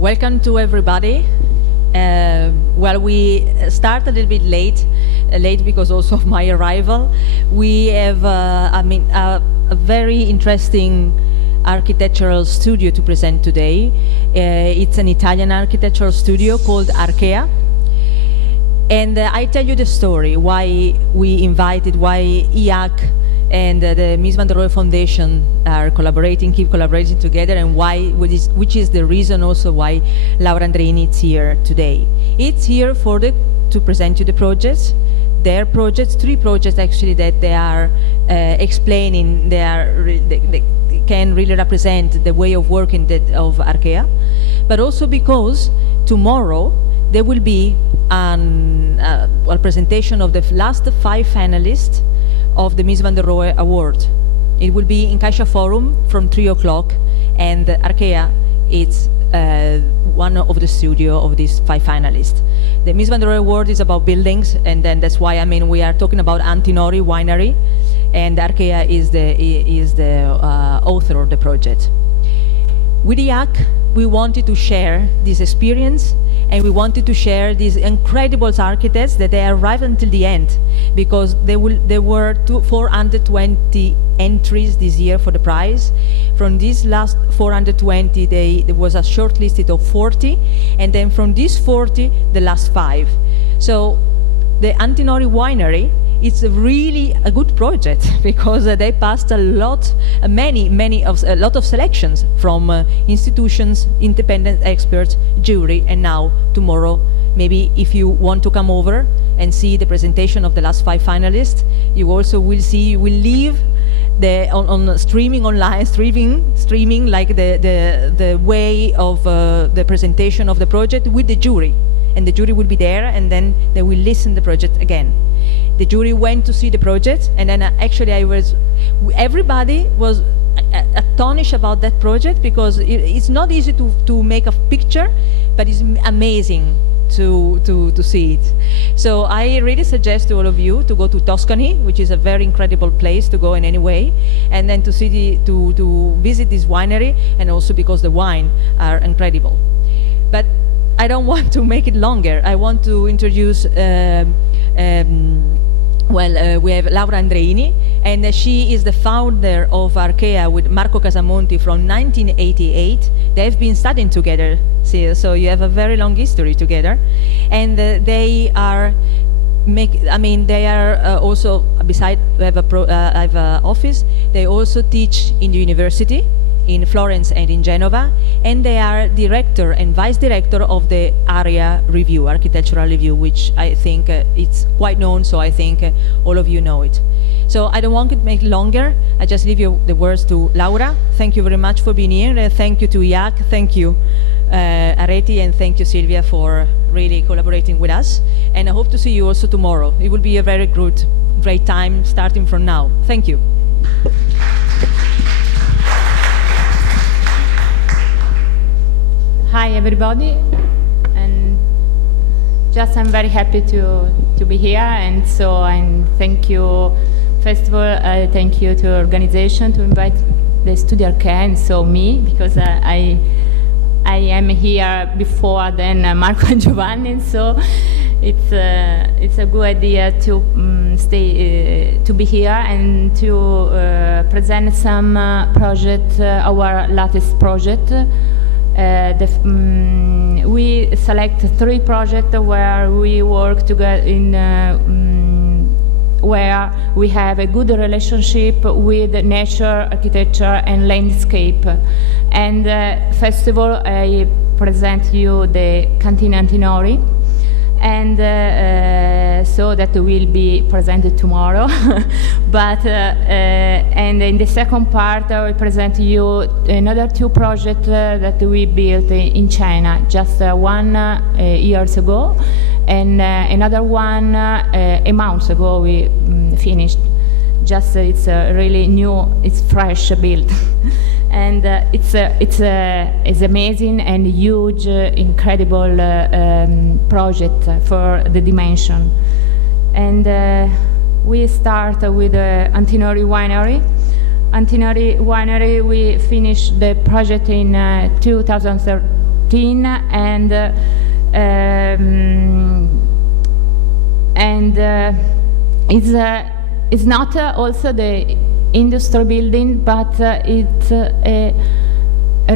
Welcome to everybody. Well, we start a little bit late because also of my arrival. We have, a very interesting architectural studio to present today. It's an Italian architectural studio called Archea. And I tell you the story, why we invited, why IAAC and the Mies van der Rohe Foundation are keep collaborating together, and which is the reason also why Laura Andreini is here today. It's here to present you the projects, their projects, 3 projects actually that they are explaining. They can really represent the way of working of Archea, but also because tomorrow there will be a presentation of the last 5 finalists of the Mies van der Rohe Award. It will be in Caixa Forum from 3 o'clock, and Archea is one of the studio of these 5 finalists. The Mies van der Rohe Award is about buildings, and then that's why we are talking about Antinori Winery, and Archea is the author of the project. With IAAC, we wanted to share this experience, and we wanted to share these incredible architects that they arrived until the end, because there were 420 entries this year for the prize. From these last 420, there was a short list of 40, and then from these 40, the last 5. So the Antinori Winery, it's really a good project because they passed a lot of selections from institutions, independent experts, jury, and now tomorrow, maybe if you want to come over and see the presentation of the last 5 finalists, you also will see, you will leave on streaming online, streaming like the way of the presentation of the project with the jury, and the jury will be there, and then they will listen the project again. The jury went to see the project, and then everybody was astonished about that project, because it's not easy to make a picture, but it's amazing to see it. So I really suggest to all of you to go to Tuscany, which is a very incredible place to go in any way, and then to visit this winery, and also because the wine are incredible. But I don't want to make it longer. I want to introduce we have Laura Andreini, and she is the founder of Archea with Marco Casamonti from 1988. They've been studying together, so you have a very long history together. And they are also, besides have an office, they also teach in the university in Florence and in Genova, and they are director and vice director of the ARIA review, architectural review, which I think it's quite known, so I think all of you know it. So I don't want to make it longer. I just leave you the words to Laura. Thank you very much for being here. Thank you to IAAC. Thank you, Areti, and thank you, Silvia, for really collaborating with us. And I hope to see you also tomorrow. It will be a very great time starting from now. Thank you. Hi everybody, and I'm very happy to be here, and so thank you. First of all, thank you to the organization to invite the Studio Archea, and so me, because I am here before then Marco and Giovanni, so it's a good idea to to be here and to present some project, our latest project. We select 3 projects where we work together where we have a good relationship with nature, architecture, and landscape. And first of all, I present you the Cantina Antinori, and so that will be presented tomorrow. But and in the second part, I will present you another 2 projects that we built in China just 1 years ago, and another one a month ago we finished. Just it's really new, it's fresh build. And it's amazing and huge, incredible project for the dimension. And we start with Antinori Winery. Antinori Winery, we finished the project in 2013, 2013, and it's not also the industry building, but it's a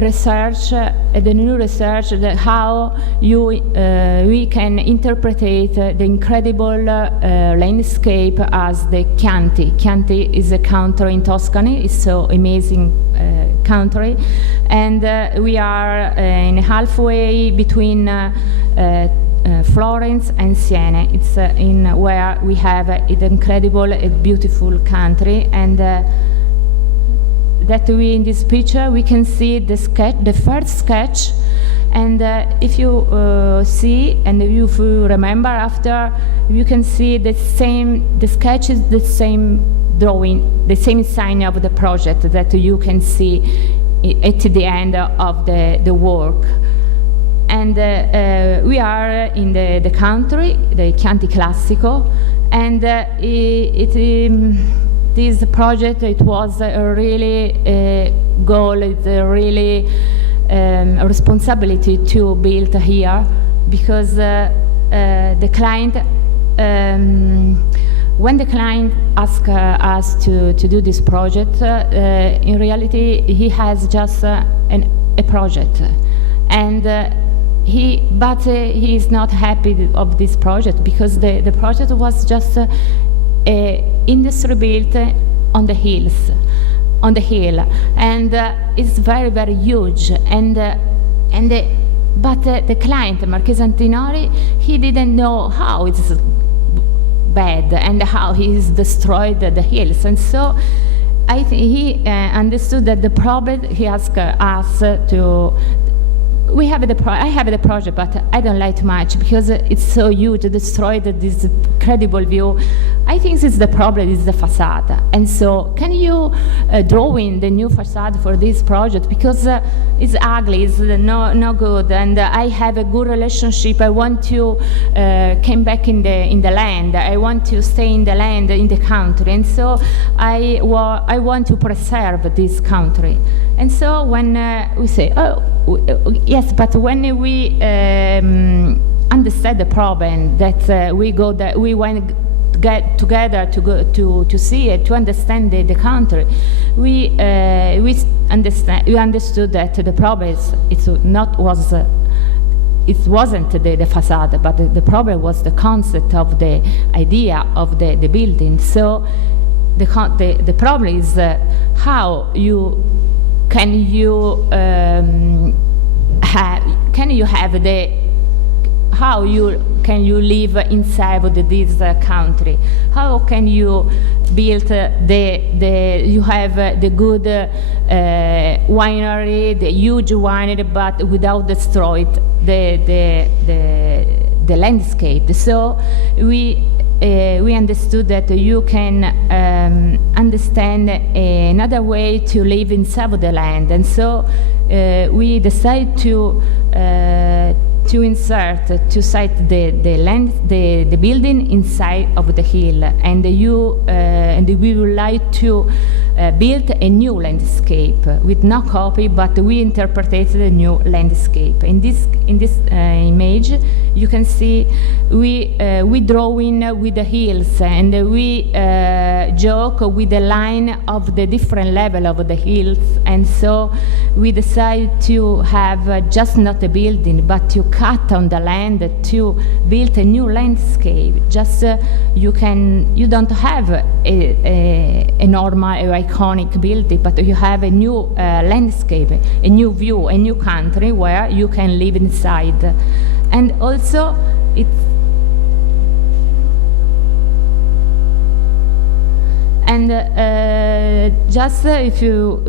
research, the new research, that how we can interpret the incredible landscape as the Chianti. Chianti is a country in Tuscany. It's so amazing country, and we are in halfway between Florence and Siena. It's in where we have an incredible and beautiful country, and that we in this picture we can see the sketch, the first sketch, and if you see and if you remember after, you can see the sketch is the same drawing, the same sign of the project that you can see at the end of the work. And we are in the country, the Chianti Classico, and this project, it was a really goal, it's a really responsibility to build here, because the client, when the client asked us to do this project, in reality he has just a project, and he is not happy of this project, because the project was just industry built on the hill, and it's very, very huge, but the client, Marchese Antinori, he didn't know how it's bad and how he's destroyed the hills, and so I think he understood that the problem. He asked us to. I have the project, but I don't like too much because it's so huge, destroyed this incredible view. I think this is the problem, is the facade. And so, can you draw in the new facade for this project? Because it's ugly, it's no good, and I have a good relationship. I want to come back in the land. I want to stay in the land, in the country, and so I want to preserve this country. And so when we say, oh, yes, but when we understand the problem, that we want to get together to see it, to understand the country, we understood that the problem it wasn't the facade, but the problem was the concept of the idea of the building. So the problem is how can you live inside of this country? How can you build you have the good winery, the huge winery, but without destroying the landscape? So we understood that you can understand another way to live inside of the land, and so we decided to site the building inside of the hill, and we would like to build a new landscape with no copy, but we interpreted the new landscape. In this image, you can see we drawing with the hills, and we joke with the line of the different level of the hills, and so we decided to have just not a building, but to cut on the land to build a new landscape. Just you don't have a normal iconic building, but you have a new landscape, a new view, a new country where you can live inside. And also it's and just if you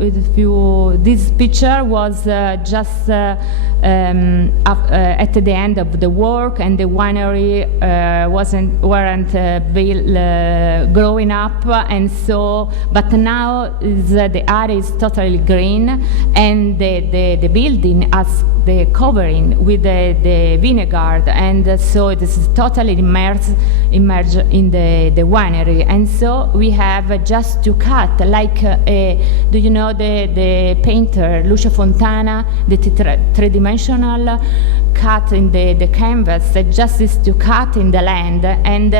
this picture was just at the end of the work, and the winery weren't growing up, and so but now the area is totally green, and the building has the covering with the vinegar, and so it is totally immersed in the winery, and so we have just to cut like do you know the painter Lucio Fontana, the three-dimensional cut in the canvas that just is to cut in the land, and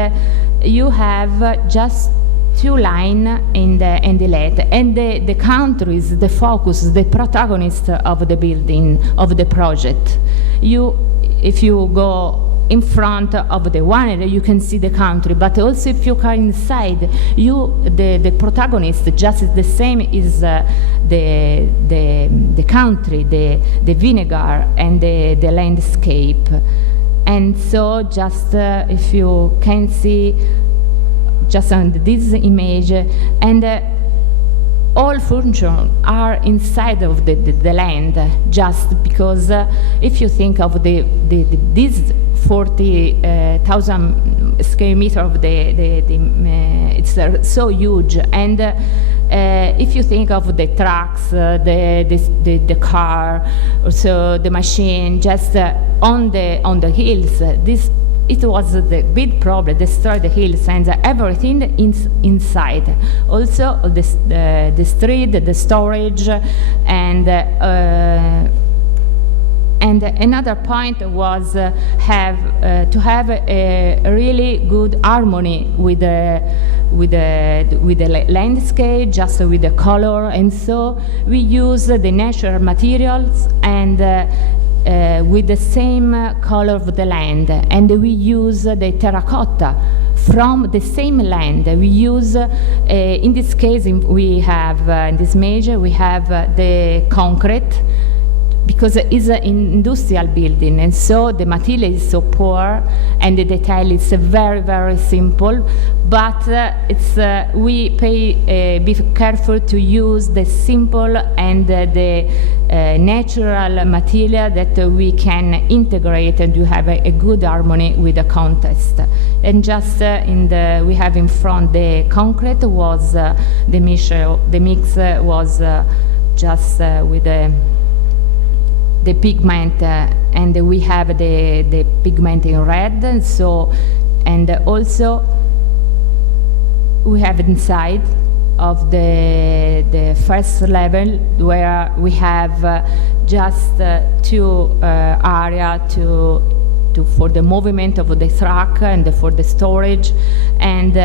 you have just two lines in the lead, and the countries, the focus, the protagonist of the building, of the project. If you go in front of the winery, you can see the country, but also if you are inside, the protagonist just is the same is the country, the vinegar, and the landscape. And so just if you can see just on this image, and all functions are inside of the land, just because if you think of this 40,000 square meter of it's so huge, and if you think of the trucks, the car, also the machine, just on the hills, it was the big problem, destroy the hills and everything inside. Also the street, the storage, and another point was to have a really good harmony with the landscape, just with the color, and so we use the natural materials and with the same color of the land, and we use the terracotta from the same land. We use, in this case, we have in this major we have the concrete, because it's an industrial building, and so the material is so poor and the detail is very, very simple, but we be careful to use the simple and the natural material that we can integrate and to have a good harmony with the context. And just we have in front the concrete was the mix was just with the pigment, and we have the pigment in red, and so, and also we have inside of the first level where we have just two area for the movement of the truck and for the storage, and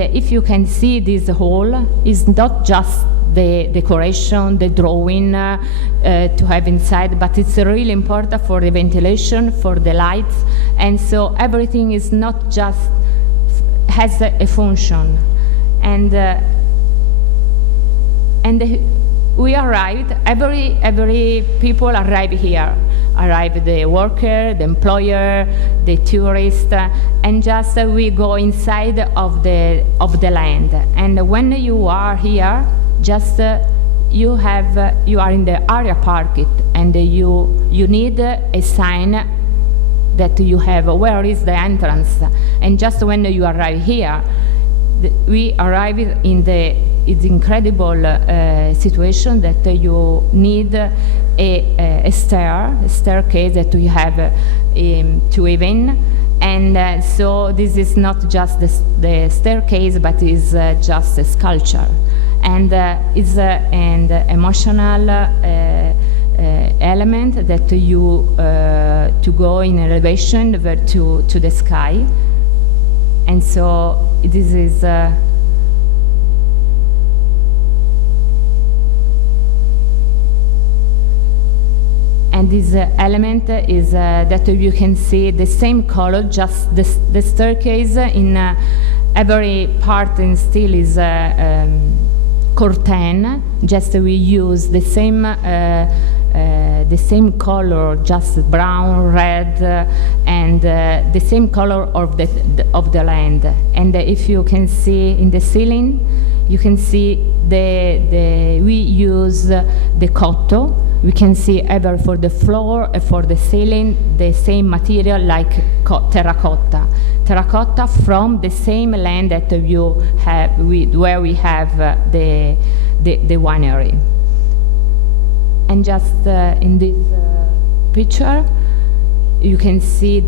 if you can see, this hall is not just the decoration, the drawing to have inside, but it's really important for the ventilation, for the lights, and so everything is not just has a function. And we arrived, every people arrive here. Arrive the worker, the employer, the tourist, and just we go inside of the land. And when you are here, just you are in the area park, and you need a sign that you have where is the entrance. And just when you arrive here, we arrive in it's incredible situation that you need a staircase that you have to even, and so this is not just the staircase, but is just a sculpture, and is an emotional element that you to go in elevation to the sky, and so this is. And this element is that you can see the same color, just the staircase in every part in steel is curtain. Just we use the same color, just brown, red, and the same color of the land. And if you can see in the ceiling, you can see we use the cotto. We can see ever for the floor and for the ceiling the same material like terracotta. Terracotta from the same land that you have, where we have the winery. And just in this picture, you can see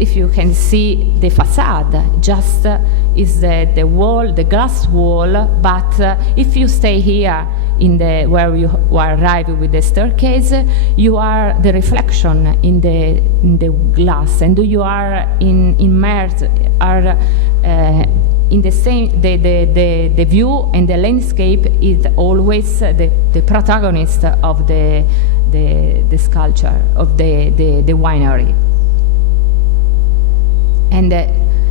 if you can see the facade, just is the wall, the glass wall, but if you stay here in the where you arrive with the staircase, you are the reflection in the glass, and you are immersed in the same the view, and the landscape is always the protagonist of the sculpture of the winery. And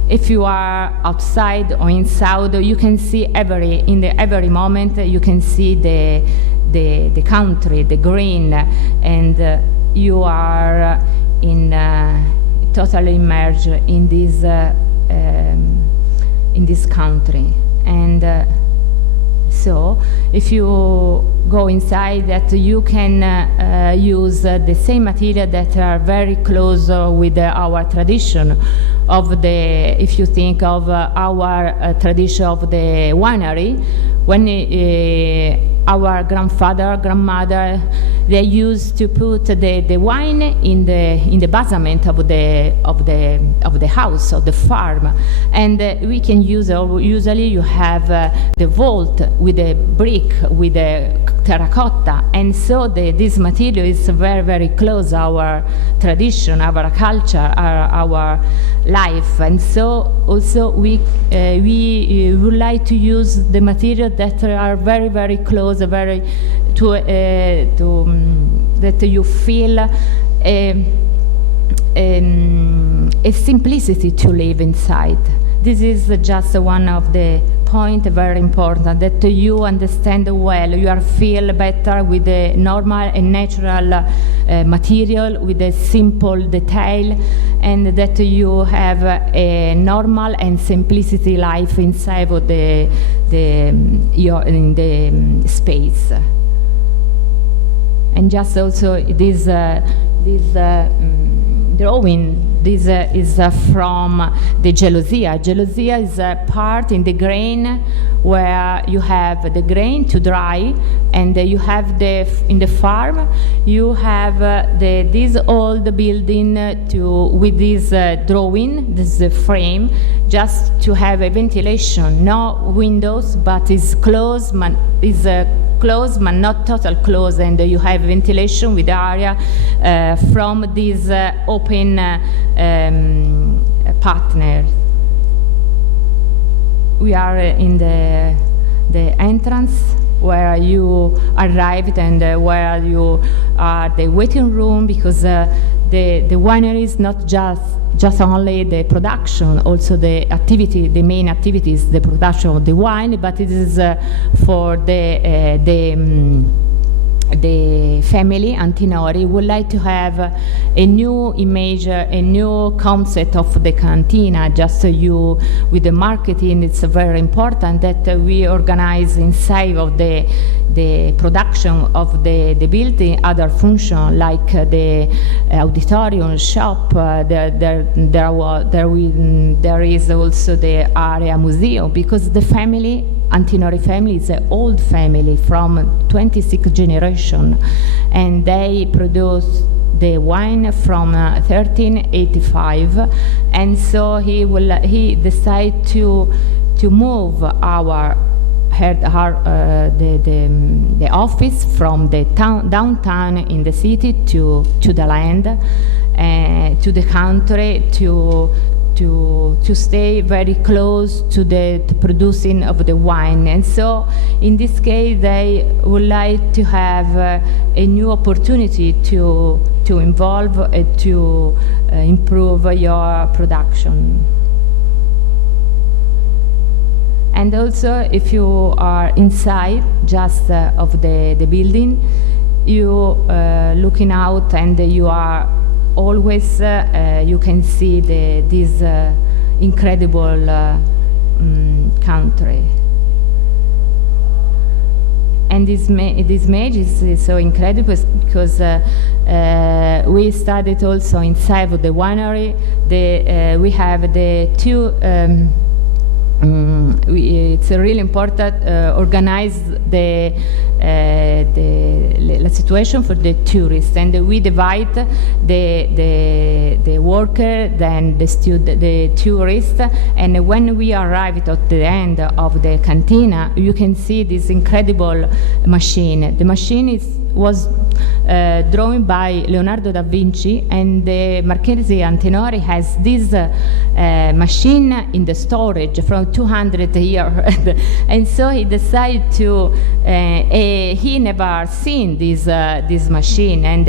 if you are outside or inside, you can see every moment you can see the country, the green, and you are totally immersed in this country. And so if you go inside, that you can use the same material that are very close with our tradition of if you think of our tradition of the winery, when our grandmother, they used to put the wine in the basement of the house, of the farm, and we can use, usually you have the vault with a brick, with a terracotta, and so this material is very, very close our tradition, our culture, our life. And so also we would like to use the material that are very, very close, very that you feel a simplicity to live inside. This is just one of the point very important, that you understand well, you are feel better with the normal and natural material, with a simple detail, and that you have a normal and simplicity life inside of in the space. And just also this drawing, this is from the gelosia. Gelosia is a part in the grain where you have the grain to dry, and you have in the farm you have this old building with this drawing, this frame, just to have a ventilation, no windows, but is closed, closed but not total closed, and you have ventilation with area from this open partner. We are in the entrance where you arrived, and where you are the waiting room, because the winery is not just only the production, also the activity, the main activity is the production of the wine, but it is for the family Antinori would like to have a new image, a new concept of the cantina. Just with the marketing, it's very important that we organize inside of the production of the building other function, like the auditorium, shop. There is also the area museum, because the family, Antinori family, is an old family from 26th generation, and they produce the wine from 1385, and so he decided to move the office from the downtown in the city to the land, to the country, to stay very close to the producing of the wine. And so in this case they would like to have a new opportunity to involve and to improve your production. And also, if you are inside just of the building, you looking out, and you are always you can see this incredible country. And this image is so incredible because we studied also inside of the winery. We have the two it's really important organize the situation for the tourists, and we divide the worker, then the tourist, and when we arrived at the end of the cantina, you can see this incredible machine. The machine was drawn by Leonardo da Vinci, and the Marchese Antinori has this machine in the storage from 200 years, and so he decided to. He never seen this machine, and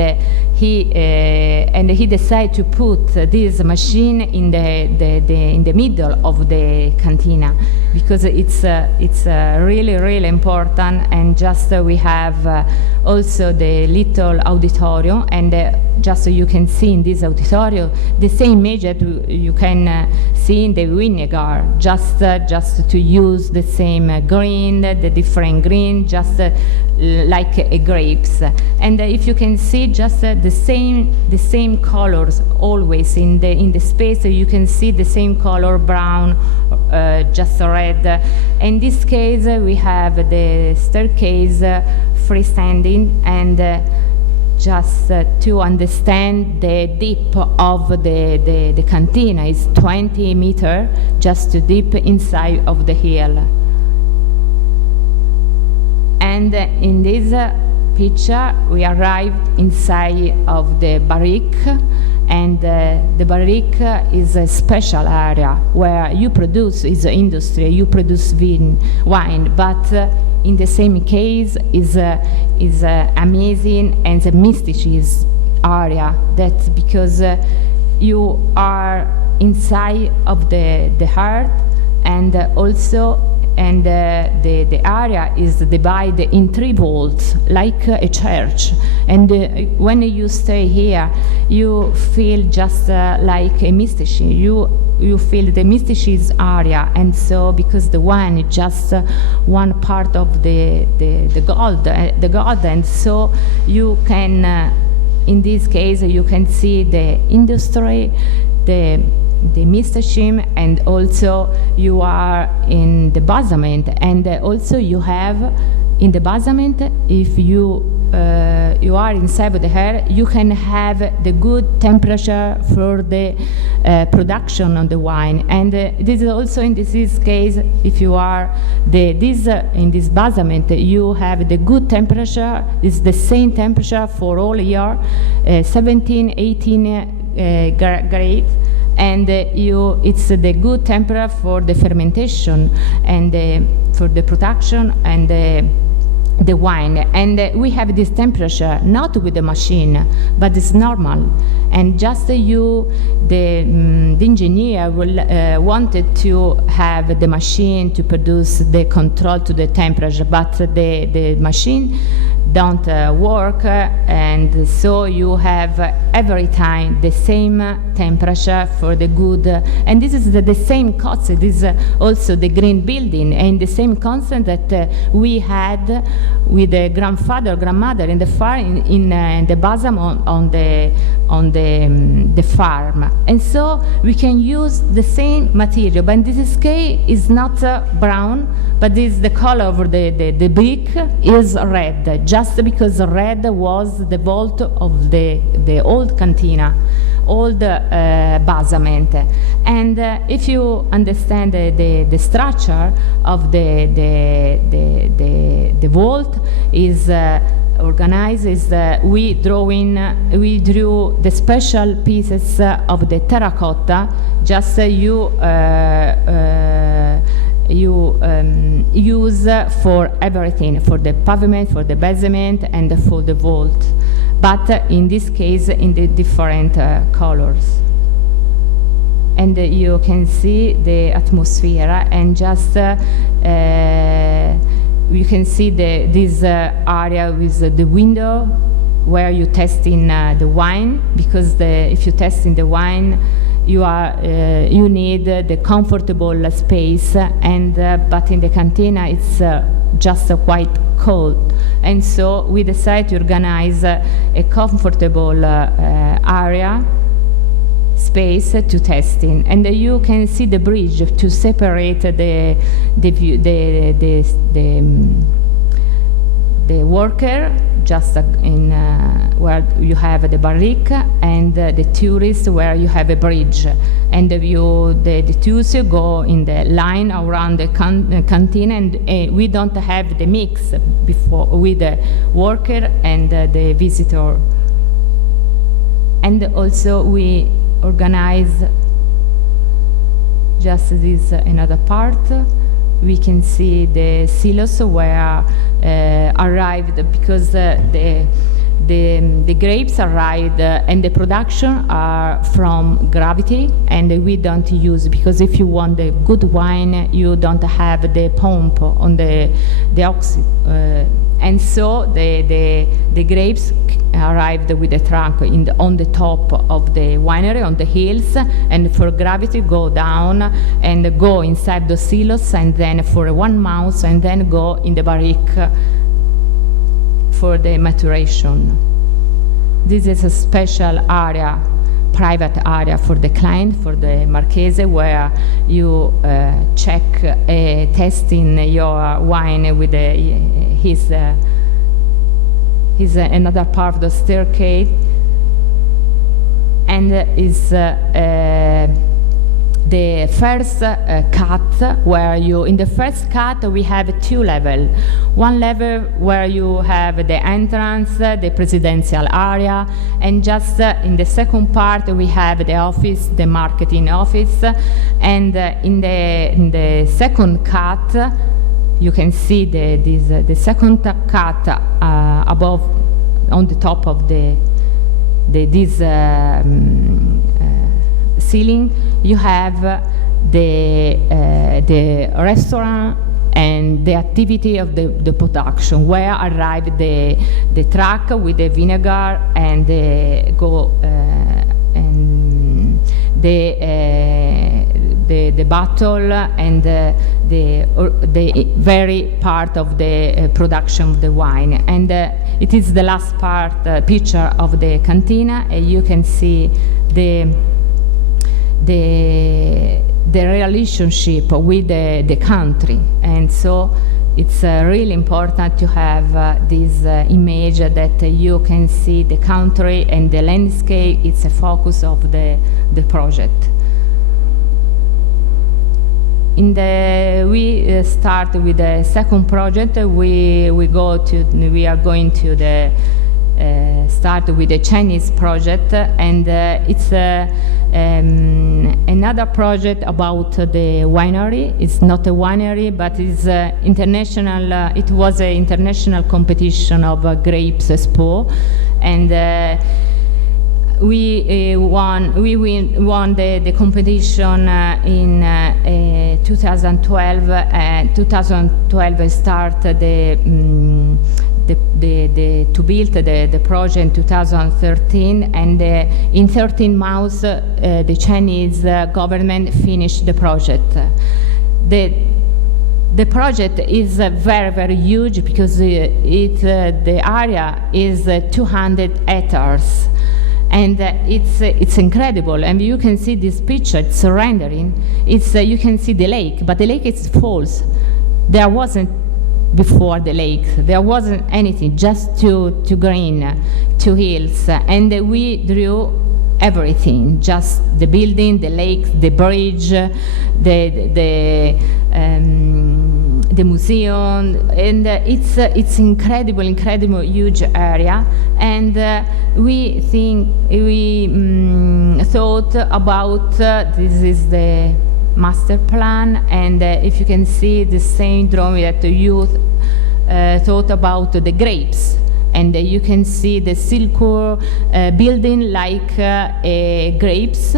he decided to put this machine in the middle of the cantina, because it's really important. And just we have also the little auditorium, and just so you can see in this auditorium the same image that you can see in the vinegar, just to use the same green, the different green, just like grapes. And if you can see just the same colors always in the space, you can see the same color, brown, just red. In this case, we have the staircase freestanding, and just to understand the depth of the cantina is 20 meters, just to deep inside of the hill. And in this picture, we arrived inside of the barrique, and the barrique is a special area where you produce, is industry, you produce wine, but in the same case is amazing and the mysticism area. That's because you are inside of the heart, and also the area is divided in 3 vaults, like a church. And when you stay here, you feel just like a mysticism. You feel the mysticism area, and so because the wine is just one part of the gold, and so you can, in this case, you can see the industry, the mysticism, and also you are in the basement, and also you have in the basement, if you are inside of the air, you can have the good temperature for the production of the wine. And this is also in this case, if you are in this basement, you have the good temperature. It's the same temperature for all year, 17, 18 grades. And it's the good temperature for the fermentation and for the production and the wine. And we have this temperature not with the machine, but it's normal. And just the engineer wanted to have the machine to produce the control to the temperature, but the machine don't work, and so you have every time the same temperature for the good. And this is the same concept. This is also the green building, and the same concept that we had with the grandmother in the farm, in the basement on the farm. And so we can use the same material, but in this case is not brown, but is the color of the brick is red, just because red was the vault of the old cantina, old basement. And if you understand the structure of the vault is organized, is we drew the special pieces of the terracotta, just you use for everything, for the pavement, for the basement, and for the vault, but in this case in the different colors. And you can see the atmosphere, and just you can see this area with the window where you test in the wine, because if you test in the wine, you need the comfortable space, and but in the cantina it's just quite cold, and so we decided to organize a comfortable area, space to testing, and you can see the bridge to separate the worker just in where you have the barrique, and the tourist where you have a bridge, and the tourists go in the line around the canteen, and we don't have the mix before with the worker and the visitor. And also we organize just this another part. We can see the silos where arrived, because the grapes arrived and the production are from gravity, and we don't use, because if you want the good wine, you don't have the pump on the oxy. And so the grapes arrived with the trunk on the top of the winery, on the hills, and for gravity go down and go inside the silos, and then for 1 month, and then go in the barrique for the maturation. This is a special area, private area for the client, for the Marchese, where you check testing your wine with his another part of the staircase, and is the first cut, where in the first cut we have 2 levels. One level where you have the entrance, the presidential area, and just in the second part we have the office, the marketing office, and in the second cut you can see the second cut above, on the top of this ceiling. You have the restaurant and the activity of the production, where arrive the truck with the vinegar and the bottle and the very part of the production of the wine. And it is the last part picture of the cantina, and you can see the relationship with the country. And so it's really important to have this image that you can see the country and the landscape. It's a focus of the project. We start with the second project. We are going to start with the Chinese project, and it's another project about the winery. It's not a winery, but it's international. It was an international competition of Grapes Expo, and we won the competition in 2012. 2012 started to build the project in 2013, and in 13 months the Chinese government finished the project. The project is very, very huge, because the area is 200 hectares. And it's incredible. And you can see this picture, it's a rendering. You can see the lake, but the lake is false. There wasn't before the lake. There wasn't anything, just two green, 2 hills. And we drew everything, just the building, the lake, the bridge, the museum, and it's incredible, huge area. And we thought about this is the master plan, and if you can see the same drawing that you thought about the grapes, and you can see the circular building like grapes,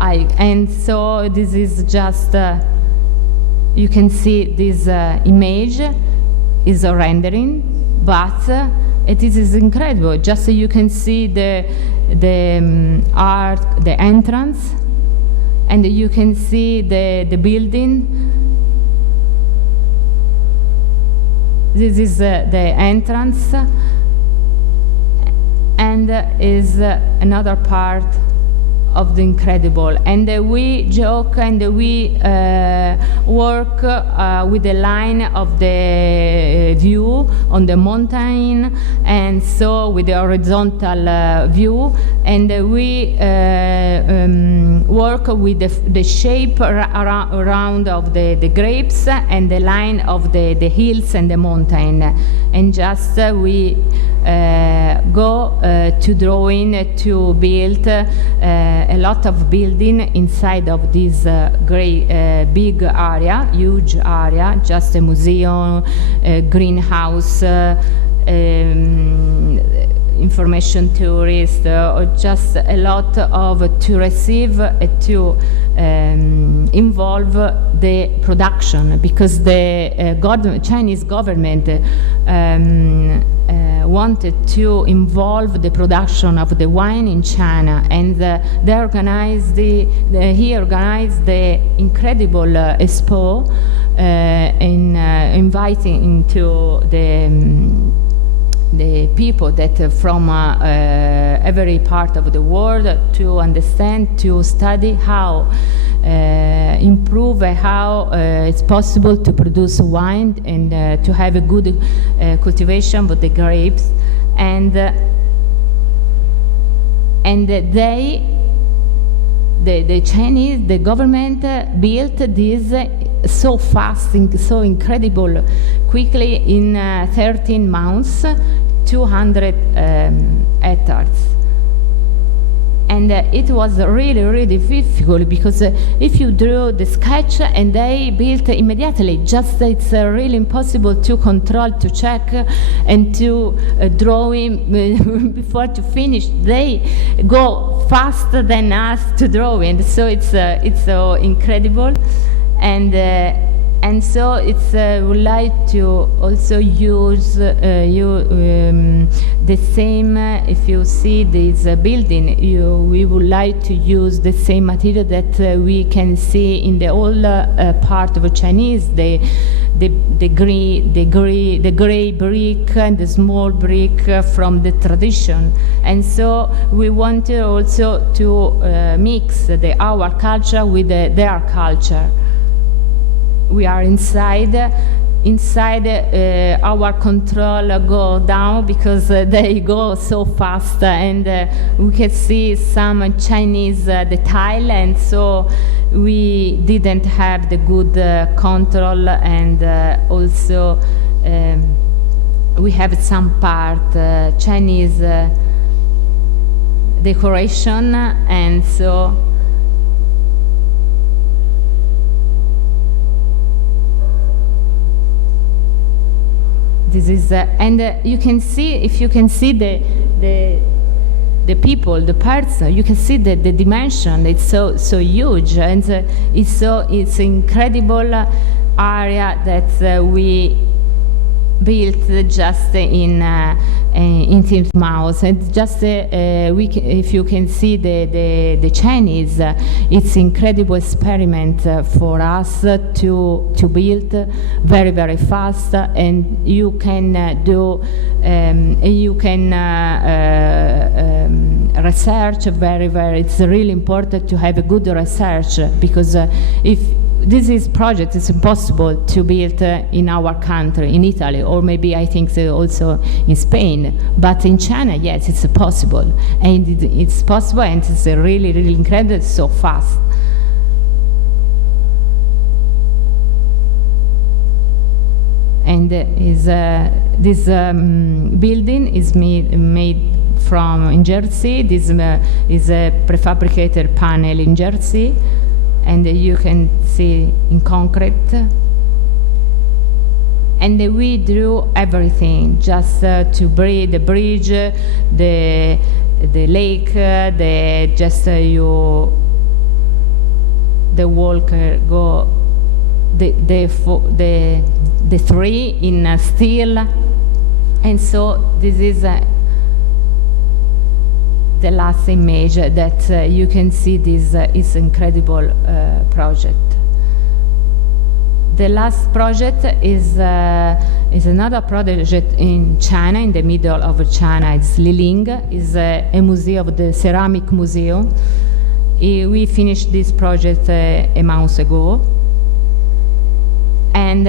and so this is just you can see this image is a rendering, but it is incredible. Just so you can see the art, the entrance, and you can see the building. This is the entrance, and is another part of the incredible. And we joke and we work with the line of the view on the mountain, and so with the horizontal view, and we work with the shape around of the grapes and the line of the hills and the mountain. And just we go to drawing to build a lot of building inside of this big area, huge area, just a museum, a greenhouse, information tourist, or just a lot of to receive to involve the production, because the Chinese government wanted to involve the production of the wine in China, and he organized the incredible expo, inviting into the people that from every part of the world to understand, to study how improve how it's possible to produce wine and to have a good cultivation with the grapes, and the Chinese, the government built this so fast, so incredible, quickly in 13 months, 200 hectares. And it was really, really difficult, because if you drew the sketch and they built immediately, just it's really impossible to control, to check, and to drawing before to finish. They go faster than us to drawing, so it's so incredible. And so it's would like to also use the same. If you see this building, we would like to use the same material that we can see in the old part of Chinese, the gray brick and the small brick from the tradition. And so we want also to mix our culture with their culture. We are inside our control go down, because they go so fast, and we can see some Chinese detail, and so we didn't have the good control, and also we have some part Chinese decoration, and so this is and you can see, if you can see the people, the parts, you can see the dimension. It's so huge, and it's incredible area that we built just in Mouse. And just if you can see the Chinese, it's incredible experiment for us to build very, very fast, and you can do research very, very. It's really important to have a good research, because if this project is impossible to build in our country, in Italy, or maybe I think so also in Spain. But in China, yes, it's possible. And it's possible, and it's really, really incredible, so fast. And this building is made from in Jersey. This is a prefabricated panel in Jersey. And you can see in concrete. And we drew everything, just to bring the bridge, the lake, the walker go, the tree in steel, and so this is the last image that you can see. This is incredible project. The last project is another project in China, in the middle of China. It's Liling, is a museum of the ceramic museum, We finished this project a month ago. And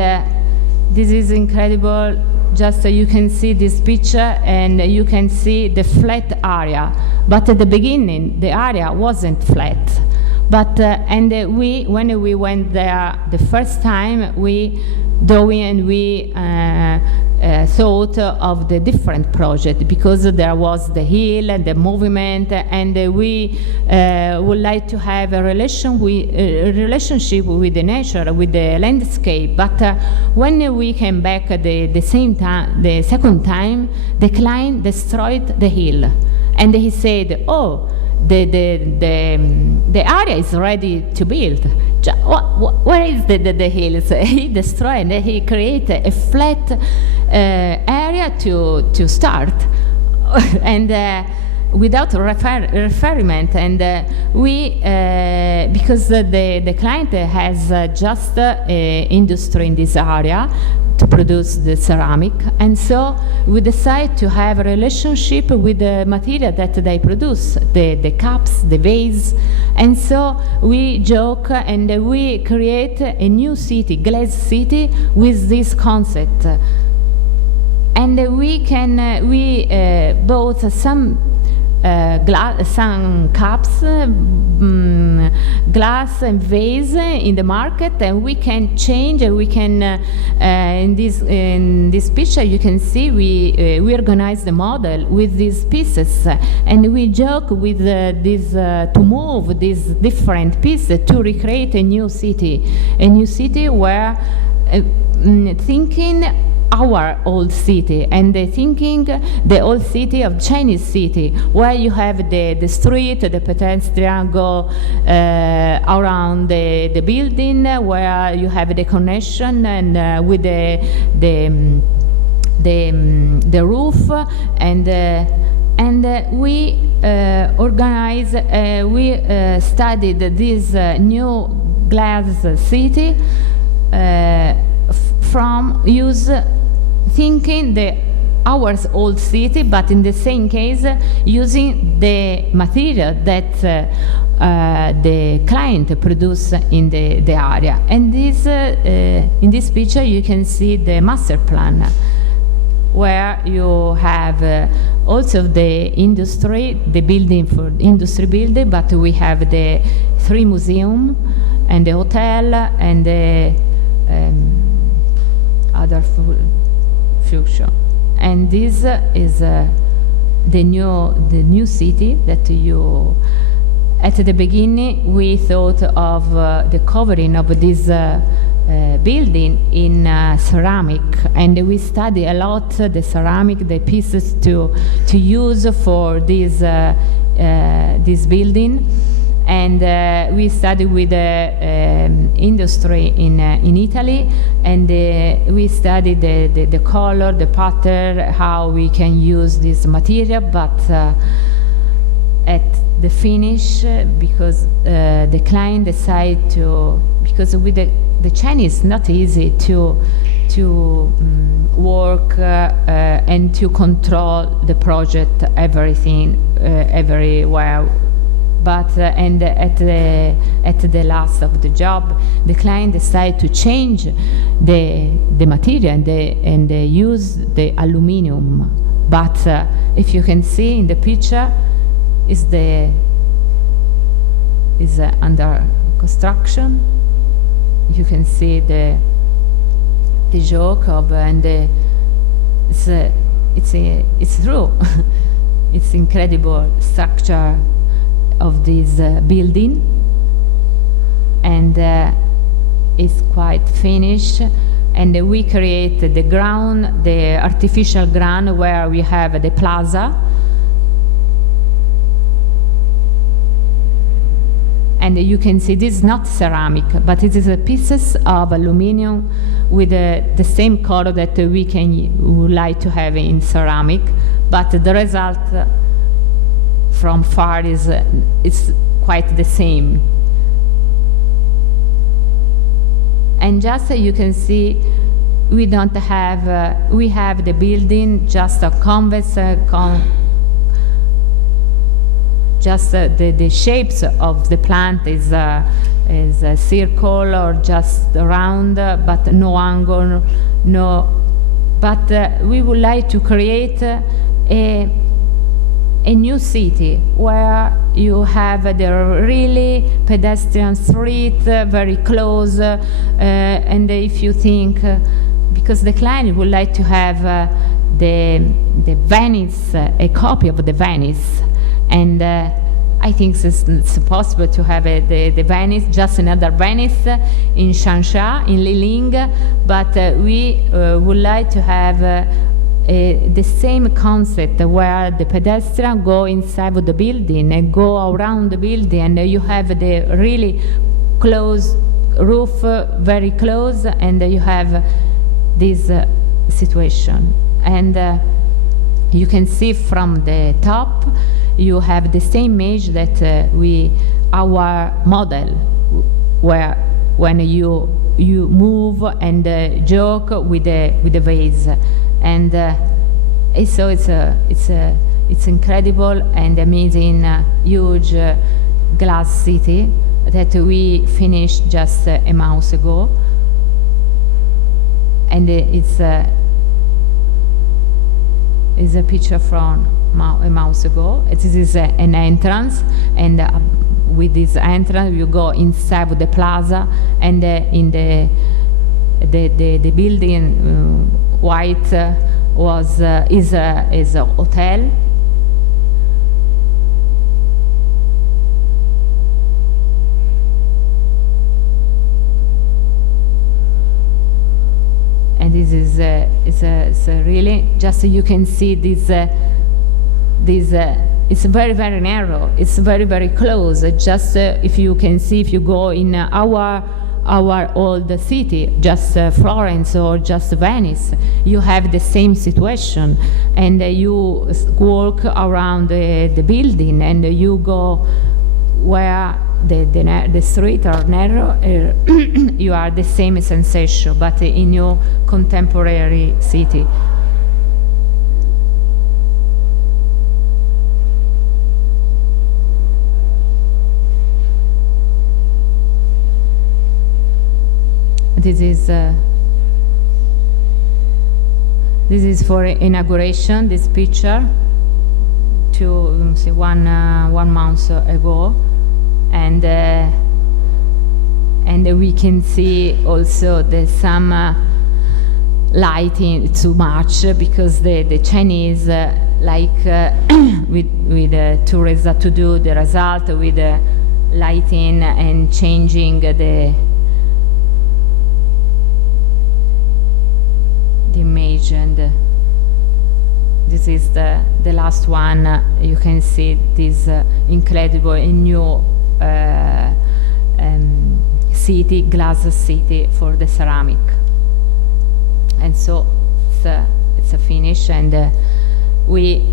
this is incredible. Just you can see this picture and you can see the flat area. But at the beginning, the area wasn't flat. But when we went there the first time, we thought of the different project, because there was the hill and the movement, and we would like to have a relationship with the nature, with the landscape. But when we came back the second time, the client destroyed the hill, and he said, "Oh, the area is ready to build. Where is the hills?" He destroyed and he created a flat area to start, and without refinement. And because the client has just industry in this area to produce the ceramic, and so we decide to have a relationship with the material that they produce, the cups, the vase, and so we joke and we create a new city, glass city, with this concept. And we bought some cups, glass and vase in the market, and we can change. We can in this picture you can see we organize the model with these pieces, and we joke with to move these different pieces to recreate a new city where thinking our old city, and thinking the old city of Chinese city, where you have the street, the pedestrian go around the building, where you have the connection and with the roof, and we organize. We studied this new glass city from thinking our old city, but in the same case using the material that the client produce in the area. And this in this picture you can see the master plan, where you have also the industry, the building for industry building, but we have the 3 museum and the hotel and the other future. And this is the new city that you. At the beginning, we thought of the covering of this building in ceramic, and we study a lot the ceramic, the pieces to use for this building. And we studied with industry in Italy, and we studied the color, the pattern, how we can use this material. But at the finish, because the client decided to, because with the Chinese, not easy to work and to control the project, everything, everywhere. But and at the last of the job, the client decided to change the material and use the aluminum. But if you can see in the picture, is under construction. You can see the joke of, and it's true. It's incredible structure of this building, and it's quite finished. And we create the ground, the artificial ground, where we have the plaza. And you can see this is not ceramic, but it is a pieces of aluminum with the same color that we would like to have in ceramic, but the result from far is quite the same. And just you can see, we don't have we have the building just a convex just the shapes of the plant is a circle or just round, but no angle, no. But we would like to create a new city where you have the really pedestrian street very close, and if you think, because the client would like to have the Venice, a copy of the Venice, and I think it's possible to have the Venice, just another Venice in Changsha, in Liling, but we would like to have the same concept where the pedestrian go inside of the building and go around the building, and you have the really close roof, very close, and you have this situation. And you can see from the top, you have the same image that our model, where when you move and joke with the vase, and so it's incredible and amazing, huge glass city that we finished just a month ago, and it's a picture from a month ago. This is an entrance, and with this entrance you go inside the plaza, and in the building white is a hotel. And this is really just, you can see this. It's very, very narrow. It's very, very close. Just if you can see, if you go in our old city, just Florence or just Venice, you have the same situation, and you walk around the building, and you go where the street are narrow. You are the same sensation, but in your contemporary city. This is for inauguration. This picture, one month ago, and we can see also some lighting too much, because the Chinese like with tourism to do the result with lighting and changing the image, and this is the last one. You can see this incredible new city, glass city for the ceramic. And so it's a finish, and we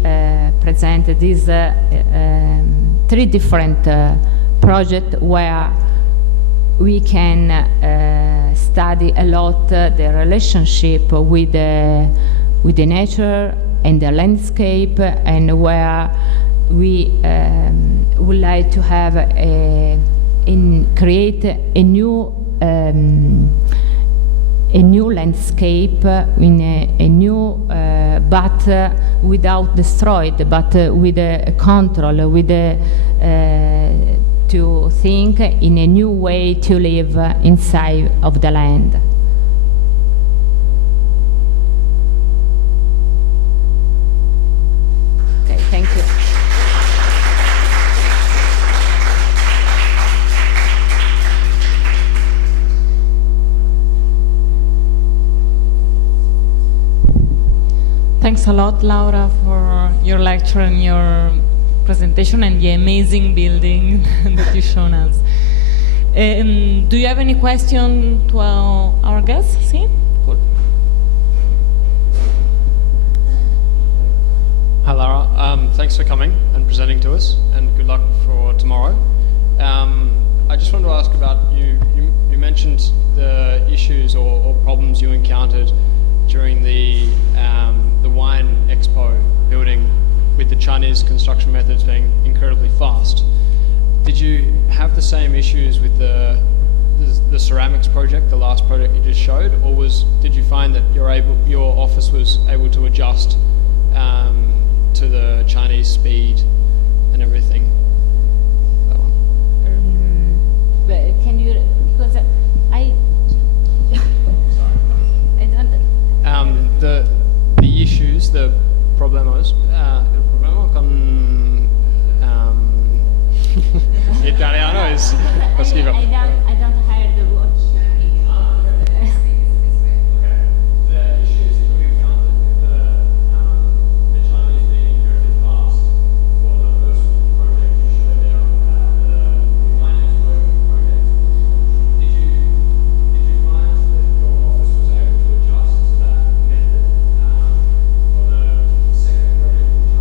presented these 3 different projects where we can study a lot the relationship with the nature and the landscape, and where we would like to have create a new landscape in a new but without destroyed, but with a control, with to think in a new way to live inside of the land. Okay, thank you. Thanks a lot, Laura, for your lecture and your presentation and the amazing building that you've shown us. Do you have any question to our guests? See? Cool. Hi, Laura. Thanks for coming and presenting to us, and good luck for tomorrow. I just wanted to ask about you mentioned the issues or problems you encountered during the wine expo building with the Chinese construction methods being incredibly fast, did you have the same issues with the ceramics project, the last project you just showed, or did you find that your office was able to adjust to the Chinese speed and everything? That one. Can you, because I don't. The issues, the problemos, el problema con italiano es lo scrivo. I don't hire the watch. The issues that we encountered with the Chinese being incredibly fast for the first project you showed there, the finance work project. Did you find that your office was able to adjust to that method for the second project in China, the ceramic project,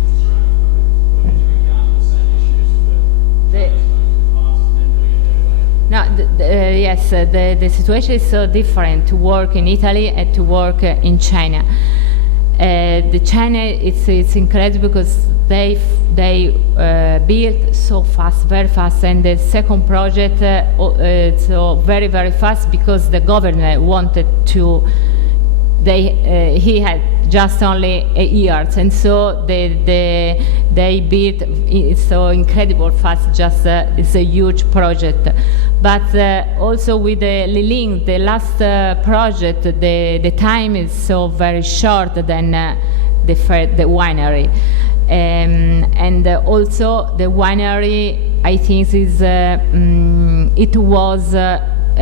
or did you encounter the same issues with the Chinese going too fast and then doing it their way? No, yes, the situation is so different to work in Italy and to work in China. The China, it's incredible because they built so fast, very fast, and the second project so very, very fast because the governor wanted to. He had just only 8 years, and so they built it's so incredible fast. Just it's a huge project, but also with the Liling, the last project, the time is so very short than the winery, and also the winery I think is it was.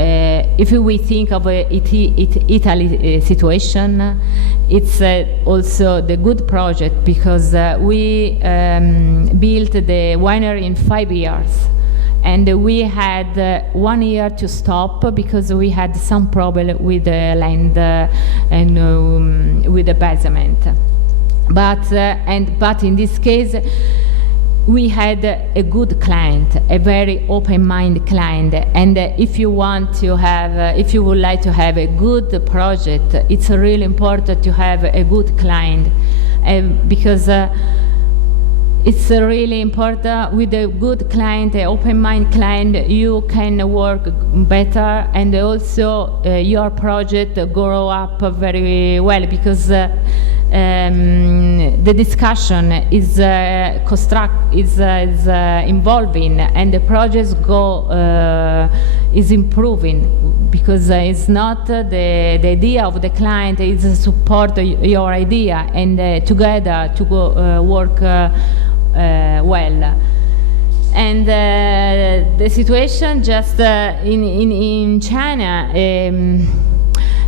If we think of Italy situation, it's also the good project because we built the winery in 5 years, and we had 1 year to stop because we had some problem with the land and with the basement. But in this case, we had a good client, a very open-minded client, and if you want to have, if you would like to have a good project, it's really important to have a good client, because it's really important with a good client, an open-minded client, you can work better, and also your project grow up very well because. The discussion is involving, and the projects is improving because it's not the idea of the client is to support your idea and together to go work well. And the situation just in China.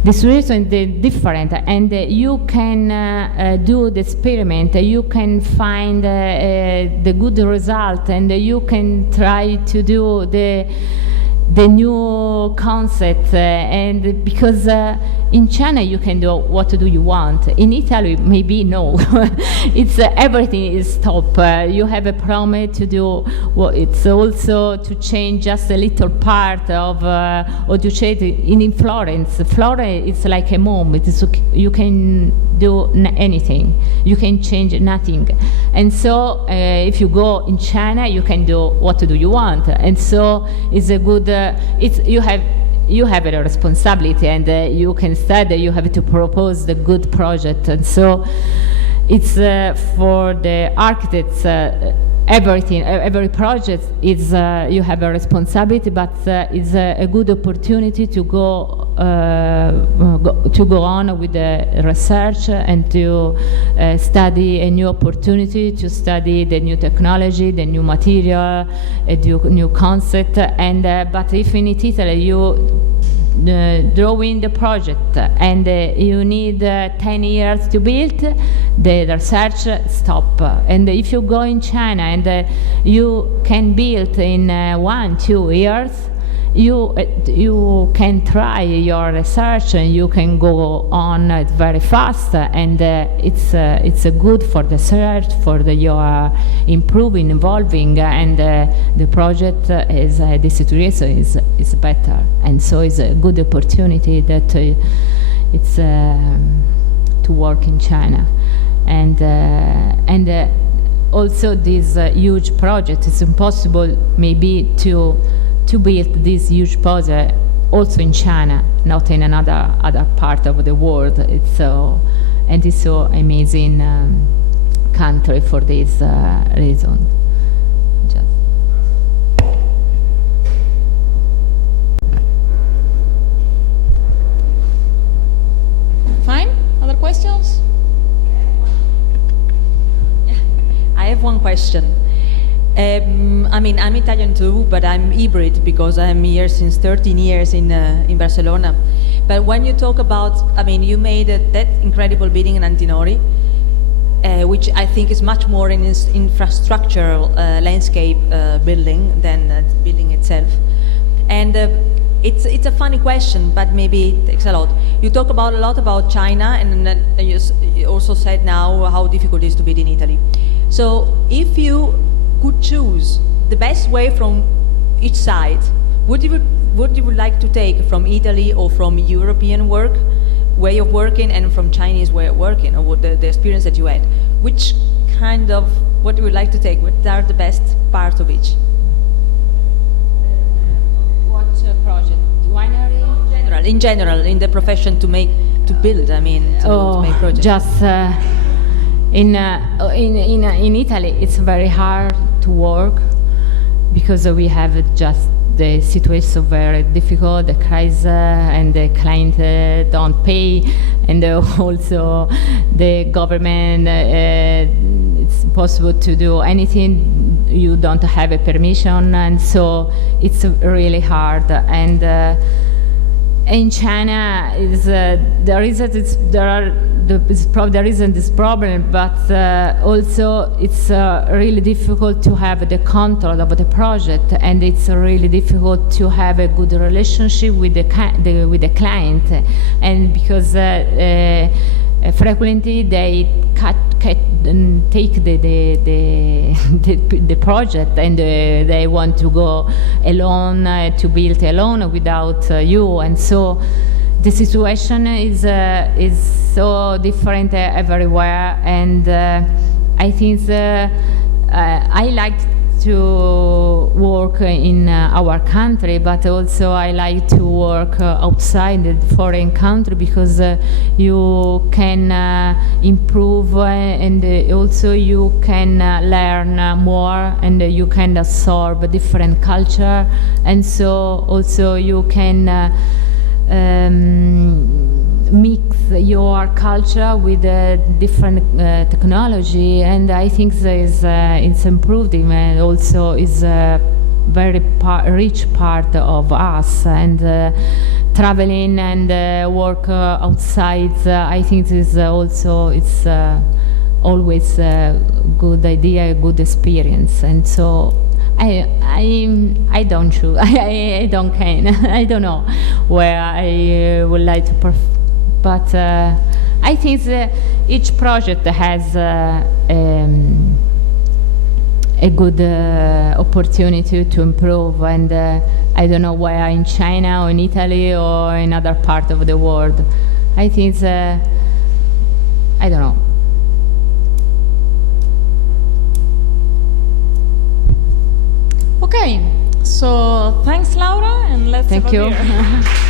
The situation is different, and you can do the experiment, you can find the good result, and you can try to do the new concept, and because in China you can do what do you want. In Italy, maybe no. It's everything is stop. You have a promise to do. Well, it's also to change just a little part of, or to change in Florence. Florence is like a mom. It is you can do anything. You can change nothing. And so, if you go in China, you can do what do you want. And so, it's a good. You have a responsibility, and you can study. You have to propose the good project, and so it's for the architects. Every project is you have a responsibility, but it's a good opportunity to go on with the research and to study a new opportunity, to study the new technology, the new material, a new concept. And but if in Italy you draw in the project and you need 10 years to build, the research stop. And if you go in China and you can build in 1-2 years, you can try your research and you can go on very fast, and it's good for the search, for your improving, evolving, and the project is the situation is better, and so it's a good opportunity that it's to work in China. and also this huge project. It's impossible maybe to build this huge project also in China, not in another other part of the world. It's so amazing country for this reason. Fine. Other questions? I have one question. I mean, I'm Italian too, but I'm hybrid because I'm here since 13 years in Barcelona. But when you talk about, I mean, you made that incredible building in Antinori, which I think is much more an infrastructural landscape building than the building itself. And it's a funny question, but maybe it takes a lot. You talk a lot about China, and you also said now how difficult it is to build in Italy. So if you could choose the best way from each side, would you like to take from Italy or from European way of working and from Chinese way of working, or what the experience that you had? Which kind of, what you would like to take? What are the best parts of each? What project? Winery? In general, in the profession to build. I mean, to make projects. Just in Italy, it's very hard to work because we have just the situation very difficult, the crisis, and the client don't pay, and also the government. It's impossible to do anything. You don't have a permission, and so it's really hard. And in China, there isn't this problem, but also it's really difficult to have the control of the project, and it's really difficult to have a good relationship with the client, and because frequently they take the project, and they want to go alone, to build alone without you, and so the situation is so different everywhere. And I think I like to work in our country, but also I like to work outside the foreign country, because you can improve, and also you can learn more, and you can absorb a different culture, and so also you can mix your culture with different technology, and I think it's improved, and also is a very rich part of us. And traveling and work outside, I think is also it's always a good idea, a good experience, and so. I don't choose. I don't can. I don't know where I would like to but I think each project has a good opportunity to improve, and I don't know where, in China or in Italy or in other part of the world. I think I don't know. Okay, so thanks, Laura, and let's Thank have a you. beer.